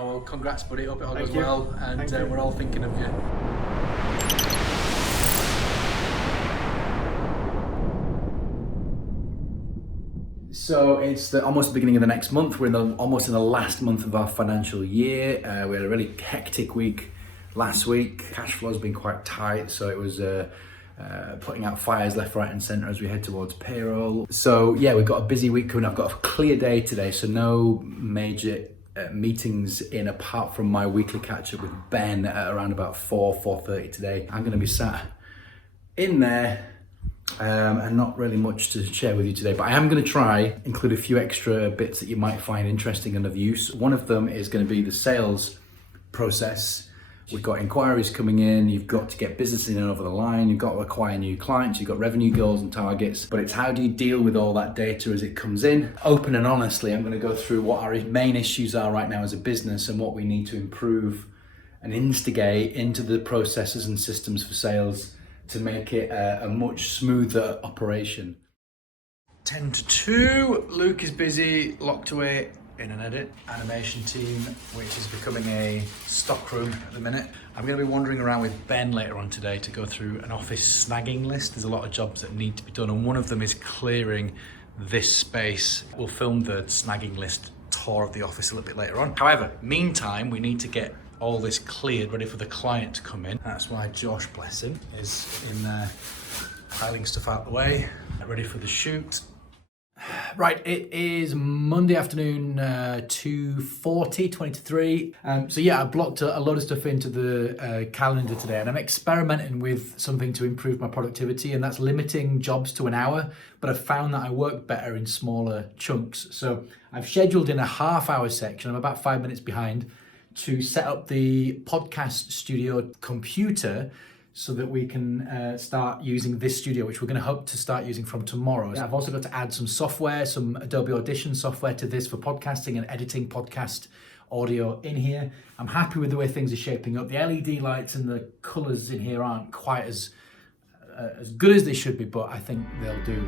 Oh, well, congrats, buddy. Hope it all goes you. well, and Thank you. we're all thinking of you. So it's almost the beginning of the next month. We're almost in the last month of our financial year. We had a really hectic week last week. Cash flow's been quite tight, so it was putting out fires left, right, and centre as we head towards payroll. So yeah, we've got a busy week coming. I've got a clear day today, so no major meetings in apart from my weekly catch up with Ben at around about 4:30 today. I'm going to be sat in there. And not really much to share with you today, but I am going to try include a few extra bits that you might find interesting and of use. One of them is going to be the sales process. We've got inquiries coming in, you've got to get business in and over the line, you've got to acquire new clients, you've got revenue goals and targets, but it's how do you deal with all that data as it comes in? Open and honestly, I'm going to go through what our main issues are right now as a business and what we need to improve and instigate into the processes and systems for sales to make it a much smoother operation. 10 to 2, Luke is busy, locked away in an edit animation team, which is becoming a stock room at the minute. I'm going to be wandering around with Ben later on today to go through an office snagging list. There's a lot of jobs that need to be done, and one of them is clearing this space. We'll film the snagging list tour of the office a little bit later on. However, meantime, we need to get all this cleared, ready for the client to come in. That's why Josh, bless him, is in there piling stuff out the way, ready for the shoot. Right, it is Monday afternoon, 2:40, 20 to 3. So yeah, I blocked a lot of stuff into the calendar today, and I'm experimenting with something to improve my productivity, and that's limiting jobs to an hour, but I've found that I work better in smaller chunks. So I've scheduled in a half-hour section, I'm about 5 minutes behind, to set up the podcast studio computer so that we can start using this studio, which we're going to hope to start using from tomorrow. I've also got to add some software, some Adobe Audition software to this for podcasting and editing podcast audio in here. I'm happy with the way things are shaping up. The LED lights and the colours in here aren't quite as good as they should be, but I think they'll do.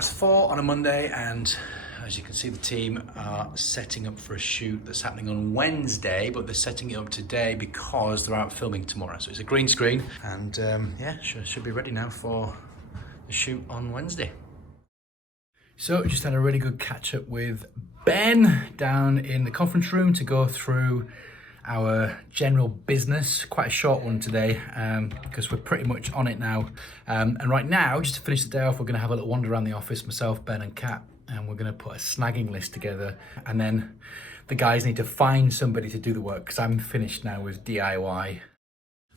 4 on a Monday, and as you can see, the team are setting up for a shoot that's happening on Wednesday, but they're setting it up today because they're out filming tomorrow. So it's a green screen, and yeah, should be ready now for the shoot on Wednesday. So just had a really good catch up with Ben down in the conference room to go through our general business. Quite a short one today because we're pretty much on it now. And right now, just to finish the day off, we're going to have a little wander around the office, myself, Ben and Kat, and we're going to put a snagging list together. And then the guys need to find somebody to do the work because I'm finished now with DIY.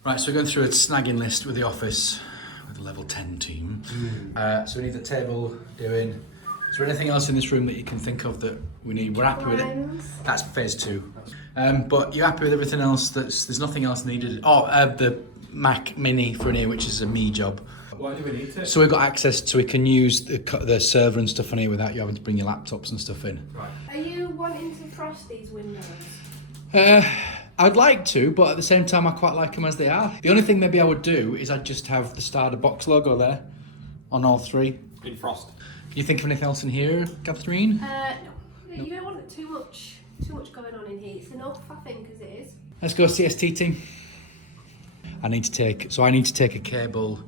Right, so we're going through a snagging list with the office with the level 10 team. So we need the table doing. Is there anything else in this room that you can think of that we need? We're happy with it. That's phase 2. But you're happy with everything else? There's nothing else needed. Oh, the Mac Mini for in here, which is a me job. Why do we need it? So we've got access, so we can use the server and stuff on here without you having to bring your laptops and stuff in. Right. Are you wanting to frost these windows? I'd like to, but at the same time, I quite like them as they are. The only thing maybe I would do is I'd just have the Starter Box logo there on all 3. In frost. Can you think of anything else in here, Catherine? No. You don't want too much going on in here. It's enough, I think, as it is. Let's go CST team. I need to take a cable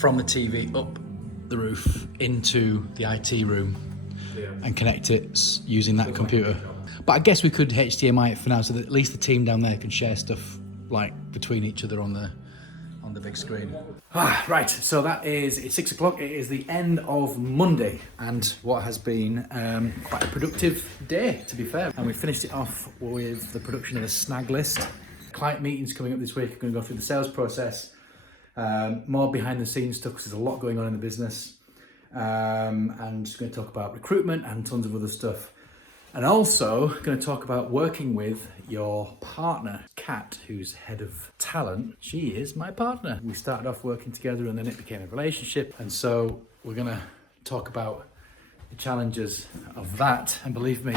from the TV up the roof into the IT room and connect it using that computer. But I guess we could HDMI it for now, so that at least the team down there can share stuff like between each other on the big screen. Right, so it's 6 o'clock. It is the end of Monday, and what has been quite a productive day, to be fair. And we finished it off with the production of a snag list. Client meetings coming up this week. We're going to go through the sales process, more behind the scenes stuff because there's a lot going on in the business, and just going to talk about recruitment and tons of other stuff. And also going to talk about working with your partner, Kat, who's head of talent. She is my partner. We started off working together and then it became a relationship. And so we're going to talk about the challenges of that. And believe me,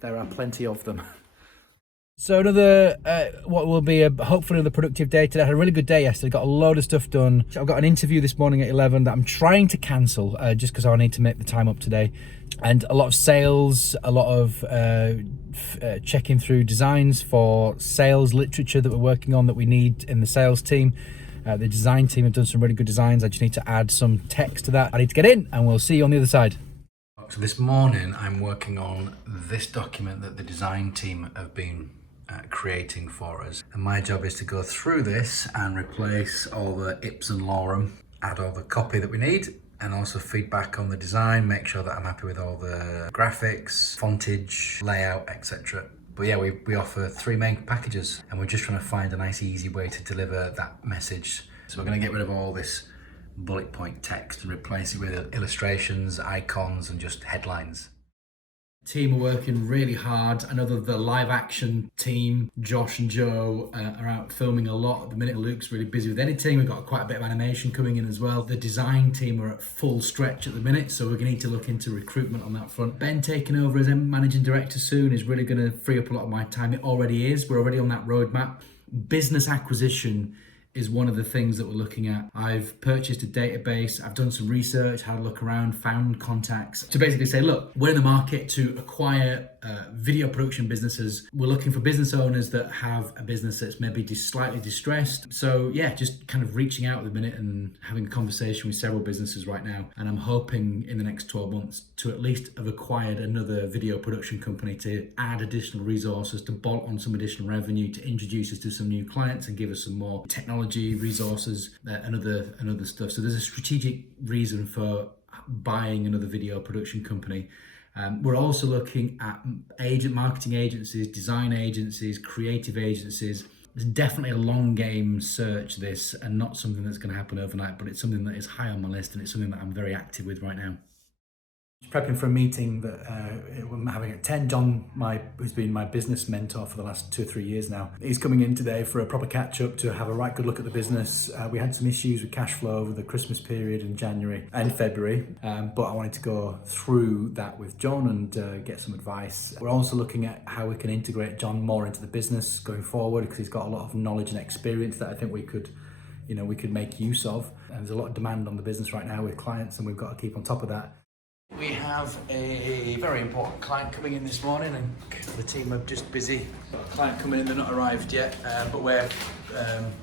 there are plenty of them. So another, what will be hopefully another productive day today. I had a really good day yesterday, got a load of stuff done. I've got an interview this morning at 11 that I'm trying to cancel just because I need to make the time up today. And a lot of sales, a lot of checking through designs for sales literature that we're working on that we need in the sales team. The design team have done some really good designs. I just need to add some text to that. I need to get in and we'll see you on the other side. So this morning I'm working on this document that the design team have been creating for us, and my job is to go through this and replace all the ips and lorem, add all the copy that we need, and also feedback on the design, make sure that I'm happy with all the graphics, fontage, layout, etc. But yeah, we offer 3 main packages and we're just trying to find a nice easy way to deliver that message. So we're going to get rid of all this bullet point text and replace it with illustrations, icons and just headlines. Team are working really hard. I know that the live action team, Josh and Joe, are out filming a lot at the minute. Luke's really busy with editing. We've got quite a bit of animation coming in as well. The design team are at full stretch at the minute, so we're going to need to look into recruitment on that front. Ben taking over as managing director soon is really going to free up a lot of my time. It already is. We're already on that roadmap. Business acquisition is one of the things that we're looking at. I've purchased a database, I've done some research, had a look around, found contacts to basically say, look, we're in the market to acquire video production businesses. We're looking for business owners that have a business that's maybe slightly distressed. So yeah, just kind of reaching out at the minute and having a conversation with several businesses right now. And I'm hoping in the next 12 months to at least have acquired another video production company to add additional resources, to bolt on some additional revenue, to introduce us to some new clients and give us some more technology, resources, and other stuff. So there's a strategic reason for buying another video production company. We're also looking at marketing agencies, design agencies, creative agencies. It's definitely a long game search, this, and not something that's going to happen overnight, but it's something that is high on my list and it's something that I'm very active with right now. Prepping for a meeting that I'm having at 10. John, who's been my business mentor for the last 2 or 3 years now, he's coming in today for a proper catch up to have a right good look at the business. We had some issues with cash flow over the Christmas period in January and February, but I wanted to go through that with John and get some advice. We're also looking at how we can integrate John more into the business going forward, because he's got a lot of knowledge and experience that I think we could make use of. And there's a lot of demand on the business right now with clients, and we've got to keep on top of that. We have a very important client coming in this morning, and the team are just busy. Got a client coming in, they're not arrived yet, but we're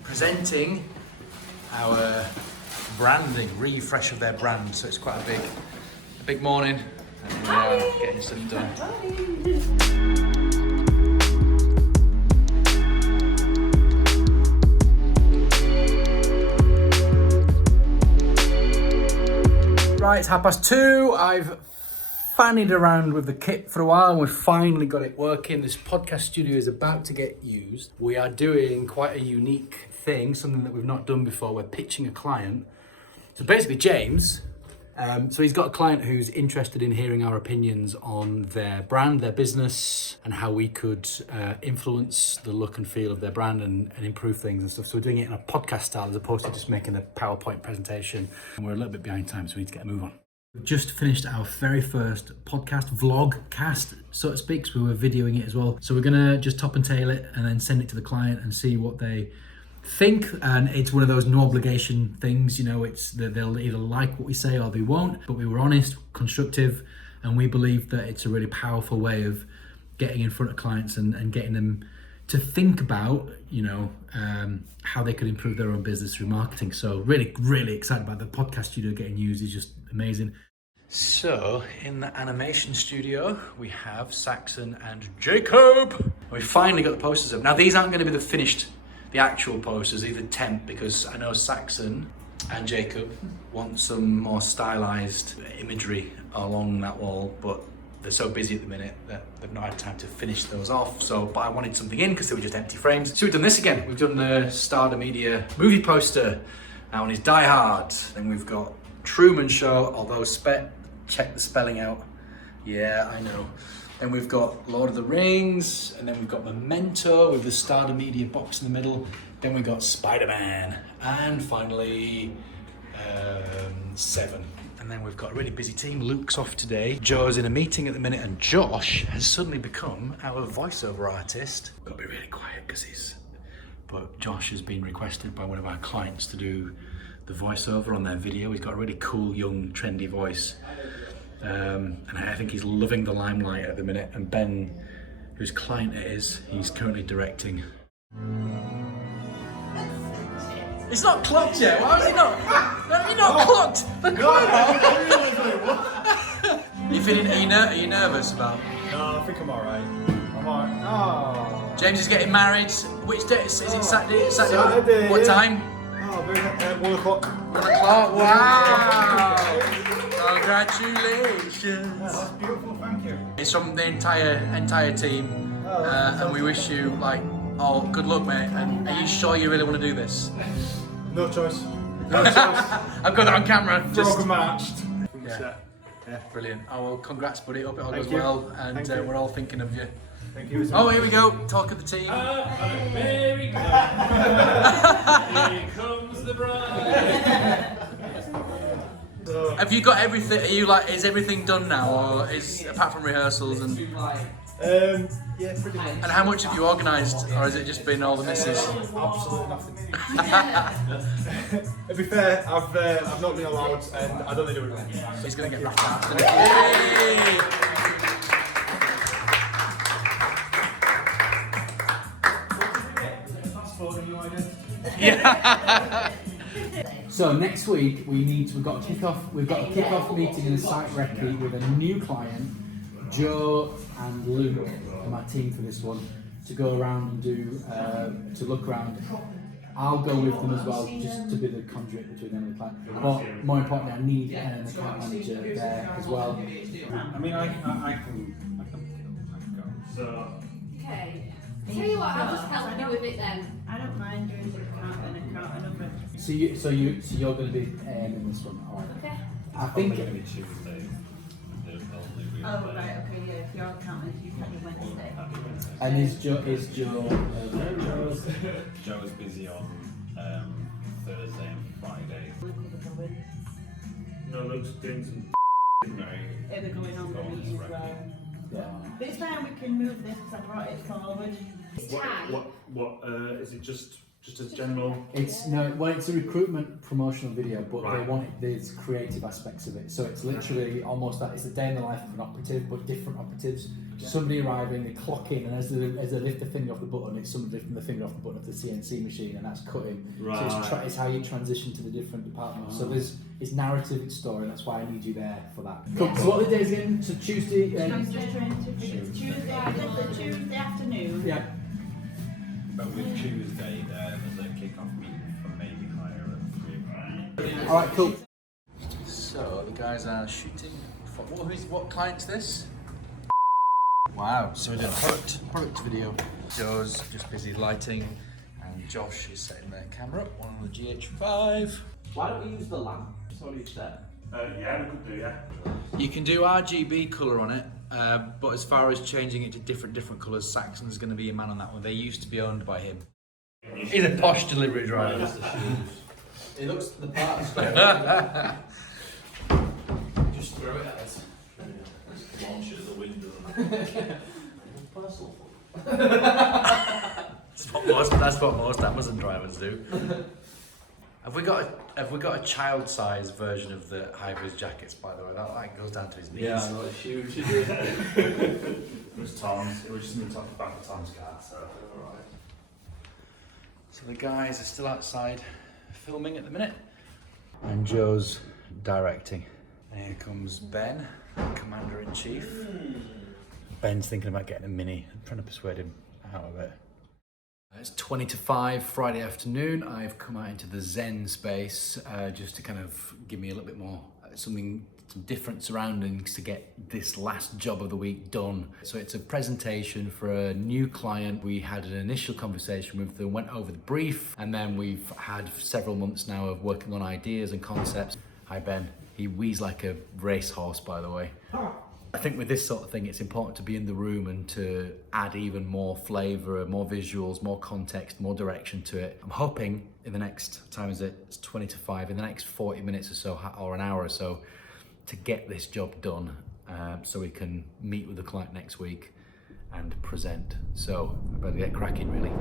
presenting our branding, refresh of their brand. So it's quite a big morning, and we are getting stuff done. Right, it's 2:30. I've fannied around with the kit for a while and we've finally got it working. This podcast studio is about to get used. We are doing quite a unique thing, something that we've not done before. We're pitching a client. So basically James, so he's got a client who's interested in hearing our opinions on their brand, their business, and how we could influence the look and feel of their brand and improve things and stuff. So we're doing it in a podcast style as opposed to just making a PowerPoint presentation. And we're a little bit behind time, so we need to get a move on. We've just finished our very first podcast, vlogcast, so to speak, so we were videoing it as well. So we're gonna just top and tail it and then send it to the client and see what they think. And it's one of those no obligation things, it's that they'll either like what we say or they won't, but we were honest, constructive, and we believe that it's a really powerful way of getting in front of clients and getting them to think about, how they could improve their own business through marketing. So really, really excited about the podcast studio getting used. It's just amazing. So in the animation studio, we have Saxon and Jacob. We finally got the posters up. Now these aren't going to be the actual posters, either temp, because I know Saxon and Jacob want some more stylized imagery along that wall, but they're so busy at the minute that they've not had time to finish those off. But I wanted something in because they were just empty frames. So we've done this again. We've done the Starter Media movie poster. That one is Die Hard. Then we've got Truman Show, although check the spelling out. Yeah, I know. Then we've got Lord of the Rings, and then we've got Memento with the Starter Media box in the middle. Then we've got Spider-Man, and finally Seven. And then we've got a really busy team. Luke's off today. Joe's in a meeting at the minute, and Josh has suddenly become our voiceover artist. Got to be really quiet because but Josh has been requested by one of our clients to do the voiceover on their video. He's got a really cool, young, trendy voice. And I think he's loving the limelight at the minute. And Ben, whose client it is, he's currently directing. It's not clocked yet. Why have you not? Have you not clocked the clock? Are you nervous about? No, I think I'm alright. I'm alright. Oh. James is getting married. Which day? Is it Saturday? Saturday. What time? Oh, very 1 o'clock. 1 o'clock. Wow! Congratulations. That's beautiful, thank you. It's from the entire team, and we wish you all good luck, mate. And are you sure you really want to do this? No choice. No choice. I've got that on camera. Just matched. Yeah, brilliant. Oh well, congrats, buddy. Hope it all Thank goes you. well, and Thank you. we're all thinking of you. Thank you. Oh, here we go. Talk of the team. Very good. Here comes the bride. Have you got everything? Are you is everything done now, or is apart from rehearsals and? Yeah, pretty much. And how much have you organised, or has it just been all the misses? Absolutely nothing. To be fair, I've not been allowed, and I don't think it would. He's gonna get back out. Yay! Yeah. So next week we've got a kick-off meeting in a site recce with a new client, Joe and Luke, my team for this one, to go around and do to look around. I'll go with them as well, just to be the conduit between them and the client. But more importantly, I need an account manager there as well. I mean, I can go. So. Okay. Tell you what, I'll just help you with it then. I don't mind doing the account and another. So you're going to be in this one, all right? Okay. I think. Oh right, okay, yeah. If you're accountant, you can do Wednesday. And is Joe? Joe's busy on Thursday and Friday. No, Luke's doing some. They're going on the meeting as well. Yeah. But it's fine, we can move this because I brought it forward. It's time. What is it just a general? It's a recruitment promotional video, but Right. they want there's creative aspects of it. So it's literally almost that it's a day in the life of an operative, but different operatives. Somebody arriving, they clock in, and as they lift the finger off the button, it's somebody lifting the finger off the button of the CNC machine, and that's cutting. Right. So it's how you transition to the different departments. So it's narrative, it's story, and that's why I need you there for that. Cool. So what are the days again? So Tuesday. I'm just trying to figure it's Tuesday. I did the Tuesday afternoon. Yeah. But with Tuesday, there's a kick-off meeting for maybe hire at 3 o'clock. All right. Cool. So the guys are shooting. What client's this? Wow, so we did a product video. Joe's just busy lighting, and Josh is setting the camera up on the GH5. Why don't we use the lamp? That's what he said. Yeah, we could do, yeah. You can do RGB colour on it, but as far as changing it to different colours, Saxon's going to be a man on that one. They used to be owned by him. He's a posh delivery driver. It looks the part. Just throw it at us. Launch it at the window. That's what most Amazon drivers do. Have we got a child-sized version of the high-vis jackets, by the way? That goes down to his knees. Yeah, I know, it's huge. It was Tom's. It was just in the back of Tom's car, so alright. So the guys are still outside filming at the minute. And Joe's directing. And here comes Ben, Commander-in-Chief. Ben's thinking about getting a Mini. I'm trying to persuade him out of it. It's 20 to 5 Friday afternoon. I've come out into the Zen space just to kind of give me a little bit more, some different surroundings to get this last job of the week done. So it's a presentation for a new client. We had an initial conversation with them, went over the brief, and then we've had several months now of working on ideas and concepts. Hi Ben, he wheezes like a racehorse, by the way. I think with this sort of thing, it's important to be in the room and to add even more flavour, more visuals, more context, more direction to it. I'm hoping in the next, time is it? It's 20 to 5, in the next 40 minutes or so, or an hour or so, to get this job done, so we can meet with the client next week and present. So I better get cracking really.